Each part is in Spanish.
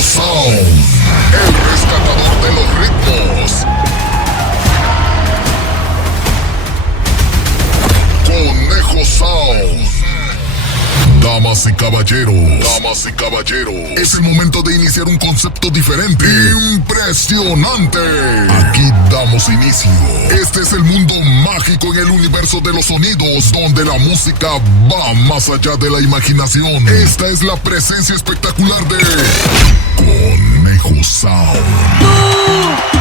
Sound, el rescatador de los ritmos. Conejo Sound. Damas y caballeros, es el momento de iniciar un concepto diferente, impresionante. Aquí damos inicio. Este es el mundo mágico en el universo de los sonidos, donde la música va más allá de la imaginación. Esta es la presencia espectacular de Conejo Sound. Tú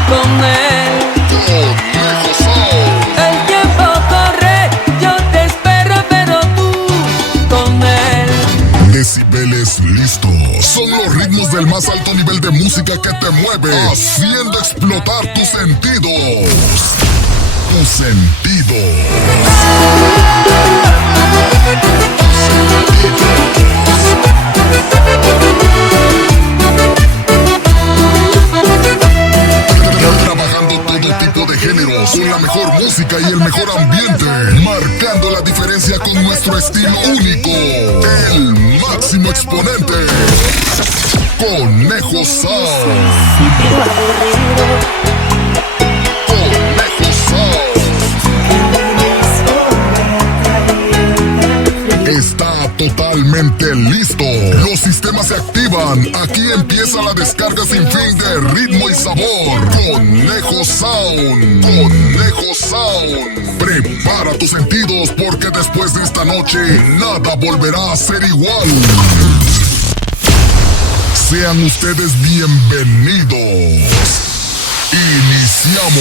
con él. Conejo Sound. El tiempo corre, yo te espero, pero tú con él. Decibeles listos. Son los ritmos del más alto nivel de música que te mueve, haciendo explotar tus sentidos. Tus sentidos. Trabajando todo tipo de géneros, con la mejor música y el mejor ambiente, marcando la diferencia con nuestro estilo único. El máximo exponente, Conejo Sound. Conejo Sound. Está totalmente listo. Los sistemas se activan. Aquí empieza la descarga sin fin de ritmo y sabor. Conejo Sound. Conejo Sound. Prepara tus sentidos porque después de esta noche nada volverá a ser igual. Sean ustedes bienvenidos. Iniciamos.